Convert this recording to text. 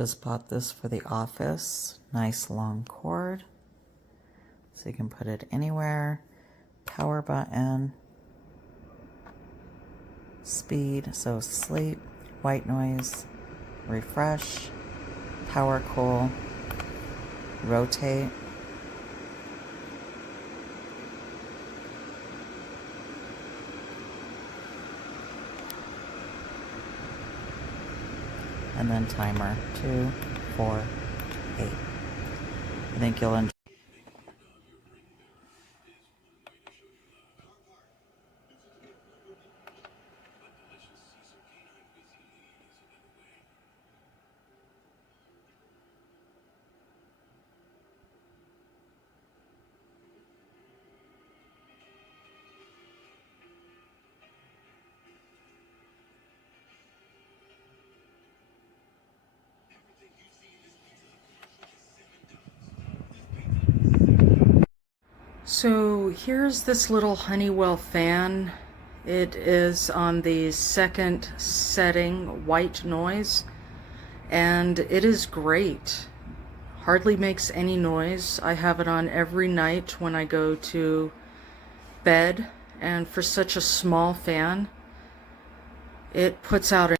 Just bought this for the office. Nice long cord. So you can put it anywhere. Power button. Speed, so sleep, white noise, refresh, power cool, rotate. And then timer, 2, 4, 8. I think you'll enjoy. So here's this little Honeywell fan. It is on the second setting, white noise, and it is great. Hardly makes any noise. I have it on every night when I go to bed, and for such a small fan, it puts out